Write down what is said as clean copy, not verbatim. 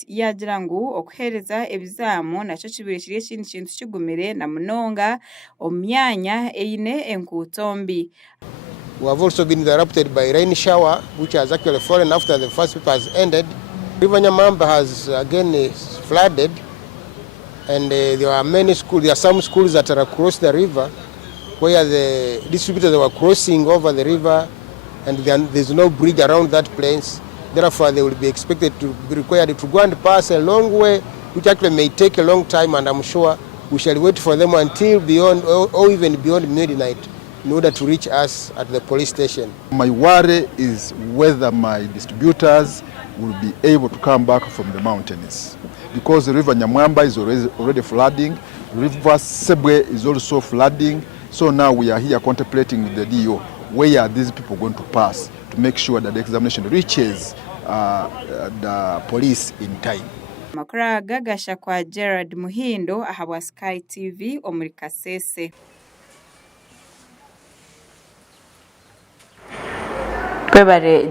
ati yagira ngo okuhereza ebizamu naco kibirishiriye ikindi kintu kigumire na munonga omyanya eine enkuuto mbi. We have also been interrupted by rain shower, which has actually fallen after the first paper has ended. River Nyamwamba has again flooded, and there are some schools that are across the river where the distributors were crossing over the river, and there's no bridge around that place. Therefore, they will be expected to be required to go and pass a long way, which actually may take a long time, and I'm sure we shall wait for them until beyond or even beyond midnight in order to reach us at the police station. My worry is whether my distributors will be able to come back from the mountains, because the river Nyamwamba is already flooding, river Sebwe is also flooding. So now we are here contemplating with the DO, where are these people going to pass to make sure that the examination reaches the police in time. Makuru gagasha kwa Gerard Muhindo ahabwa Sky TV omuri Kasese. Kwebare